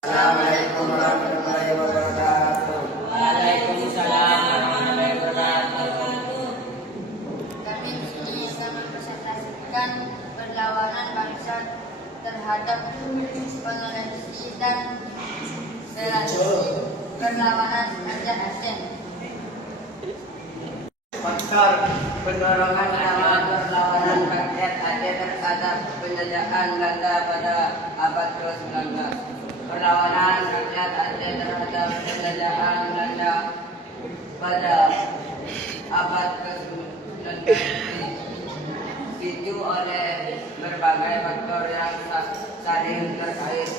Assalamualaikum warahmatullahi wabarakatuh. Waalaikumsalam warahmatullahi wabarakatuh. Kami di sini akan mempresentasikan perlawanan bangsa terhadap pengelolaan dan relasi perlawanan antar Aceh. Faktor pendorongan utama perlawanan rakyat Aceh terhadap penjajahan Belanda pada abad ke-19. Perlawanan rakyat Aceh terhadap penjajahan Belanda pada abad ke-19 dipicu oleh berbagai faktor yang saling terkait,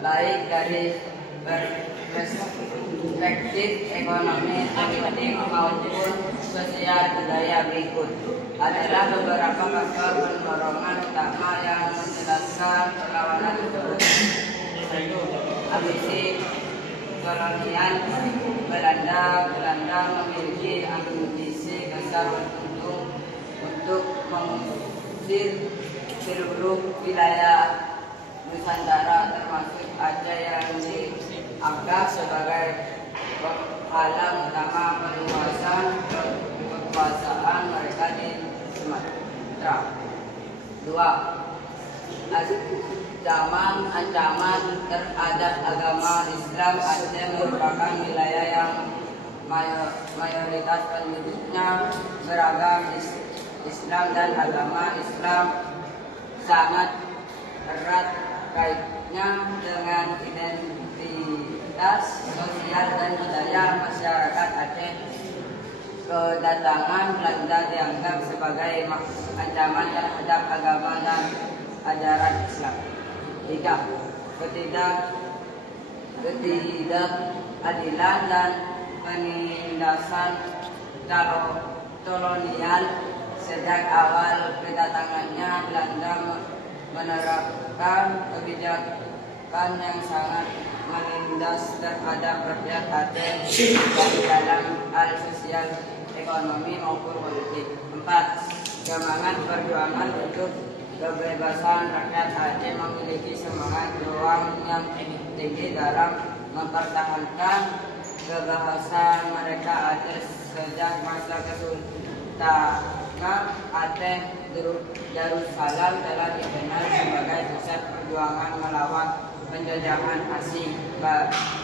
baik dari perspektif ekonomi, politik maupun sosial budaya. Berikut adalah beberapa faktor pendorongan utama yang menjelaskan perlawanan tersebut. Ambisi kolonial Belanda memiliki ambisi besar untuk mengusir seluruh wilayah Nusantara termasuk Aceh yang dianggap sebagai penghalang utama perluasan kekuasaan mereka di Sumatera. 2. Ancaman terhadap agama Islam. Aceh merupakan wilayah yang mayoritas penduduknya beragama Islam, dan agama Islam sangat erat kaitnya dengan identitas sosial dan budaya masyarakat Aceh. Kedatangan Belanda dianggap sebagai ancaman terhadap agama dan ajaran Islam. 3. Ketidakadilan dan penindasan kolonial. Sejak awal kedatangannya, Belanda menerapkan kebijakan yang sangat menindas terhadap rakyat Aceh baik dalam hal sosial, ekonomi maupun politik. 4. Semangat perjuangan untuk kebebasan rakyat Aceh memiliki semangat juang yang tinggi dalam mempertahankan kebahasaan mereka. Aceh sejak masa Kesultanan Aceh Darussalam telah dikenal sebagai pusat perjuangan melawan penjajahan asing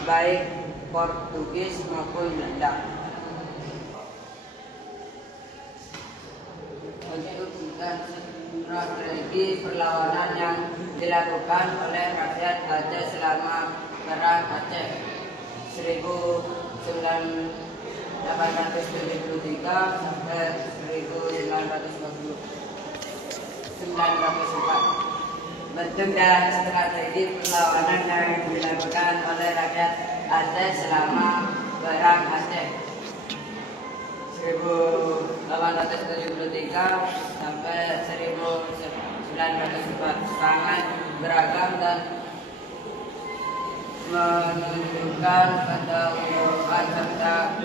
baik Portugis maupun Belanda. Untuk strategi perlawanan yang dilakukan oleh rakyat Aceh selama Perang Aceh 1873 sampai 1904. Bentuk dan strategi perlawanan yang dilakukan oleh rakyat Aceh selama Perang Aceh 1873 sampai 1904 sangat beragam dan menunjukkan ketangguhan serta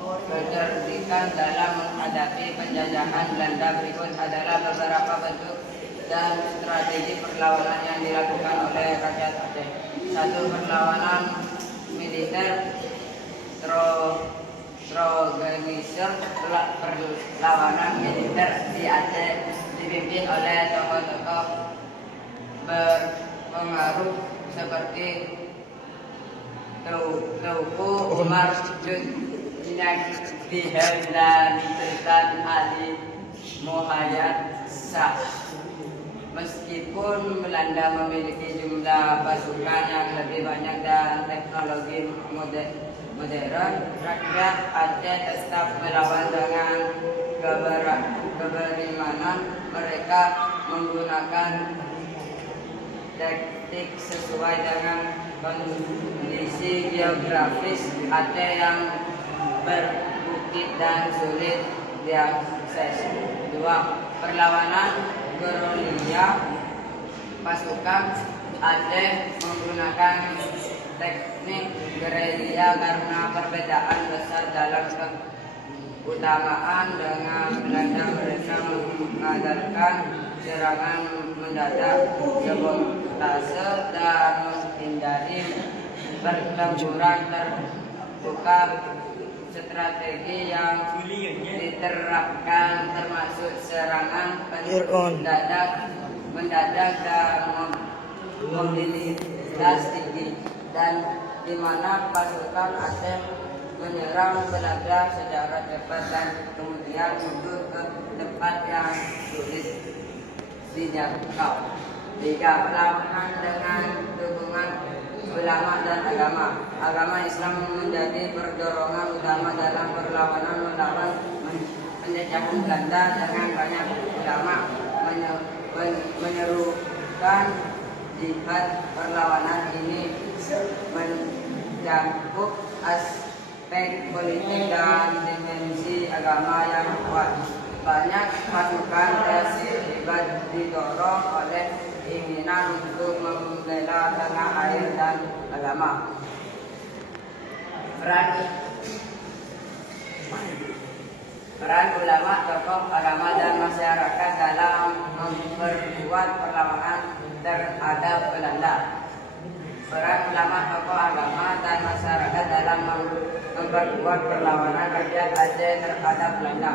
kecerdikan dalam menghadapi penjajahan Belanda. Berikut adalah beberapa bentuk dan strategi perlawanan yang dilakukan oleh rakyat Aceh. 1. Perlawanan militer terorganisir. Perlawanan militer di Aceh dipimpin oleh tokoh-tokoh berpengaruh seperti Teuku Umar Dihem dan Sultan Ali Muhayyad Shah. Meskipun Belanda memiliki jumlah pasukan yang lebih banyak dan teknologi modern, rakyat Aceh tetap melawan dengan keberimanan. Mereka menggunakan taktik sesuai dengan kondisi geografis Aceh yang berbukit dan sulit diakses. 2. Perlawanan gerilya. Pasukan Aceh menggunakan teknik gerilya karena perbedaan besar dalam keutamaan dengan Belanda. Mereka mengadakan serangan mendadak, sabotase dan menghindari pertempuran terbuka. Strategi yang diterapkan termasuk serangan mendadak dan mobilitas tinggi, dan di mana pasukan Aceh menyerang Belanda secara cepat dan kemudian mundur ke tempat yang sulit dijangkau. 3. Perlawanan dengan dukungan ulama dan agama. Agama Islam menjadi perdorongan utama dalam perlawanan melawan penjajahan Belanda. Dengan banyak ulama menyerukan jihad. Perlawanan ini mencakup aspek politik dan dimensi agama yang kuat. Banyak pasukan terlibat didorong oleh keinginan untuk membela tanah air dan agama. Peran ulama, tokoh agama dan masyarakat dalam memperkuat perlawanan terhadap Belanda. Peran ulama, tokoh agama dan masyarakat dalam memperkuat perlawanan rakyat Aceh terhadap Belanda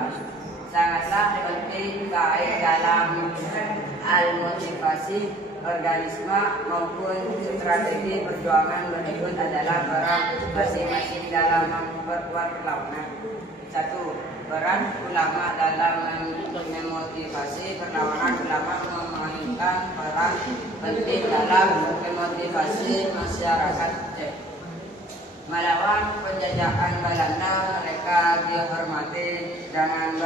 sangatlah penting, baik dalam motivasi organisme maupun strategi perjuangan. Berikut adalah peran masing-masing dalam memperkuat perlawanan. 1. Peran ulama dalam memotivasi perlawanan. Ulama memainkan peran penting dalam memotivasi masyarakat Aceh melawan penjajahan Belanda. Mereka dihormati dengan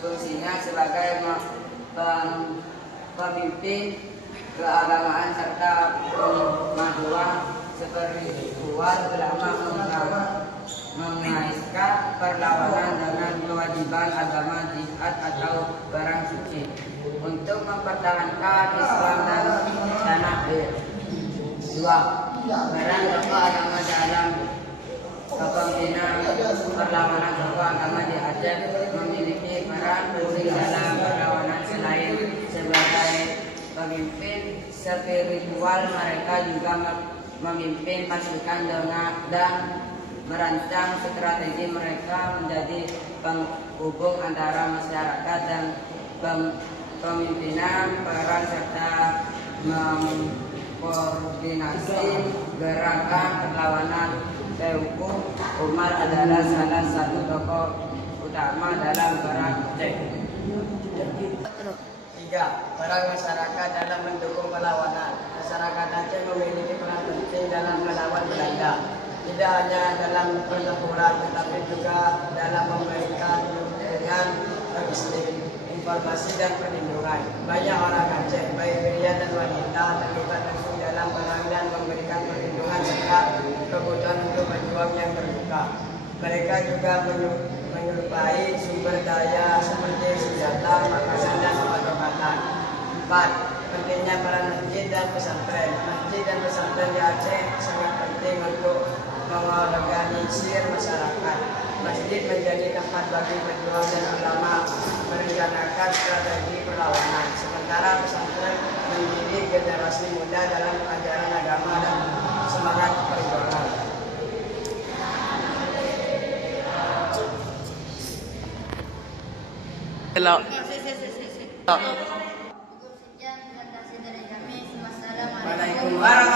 fungsinya sebagai pemimpin keagamaan serta pemajuan spiritual. Ulama mengaitkan perlawanan dengan kewajiban agama jihad atau perang suci untuk mempertahankan Islam dan tanah air. 2. Peran tokoh agama dalam kepemimpinan perlawanan. Tokoh agama di Aceh memiliki peran penting dalam perlawanan. Selain sebagai pemimpin spiritual, mereka juga memimpin pasukan dan merancang strategi. Mereka menjadi penghubung antara masyarakat dan pemimpinan perang serta mengkoordinasi gerakan perlawanan. Teuku Umar adalah salah satu tokoh utama dalam perang Aceh. 3. Peran masyarakat dalam mendukung perlawanan. Masyarakat Aceh memiliki peran penting dalam melawan Belanda, tidak hanya dalam pertempuran tetapi juga dalam memberikan dukungan logistik, informasi dan perlindungan. Banyak orang Aceh, baik pria dan wanita, terlibat langsung dalam perang dan memberikan perlindungan serta kebutuhan untuk pejuang yang terluka. Mereka juga menyerupai sumber daya seperti senjata, makanan dan obat-obatan. 4. Pentingnya peran masjid dan pesantren. Masjid dan pesantren di Aceh sangat penting untuk mengorganisir masyarakat. Masjid menjadi tempat bagi pejuang dan ulama merencanakan strategi perlawanan, sementara pesantren mendidik generasi muda dalam ajaran agama dan semangat perjuangan. Cukup sekian presentasi dari kami. Wassalamualaikum Waalaikumsalam.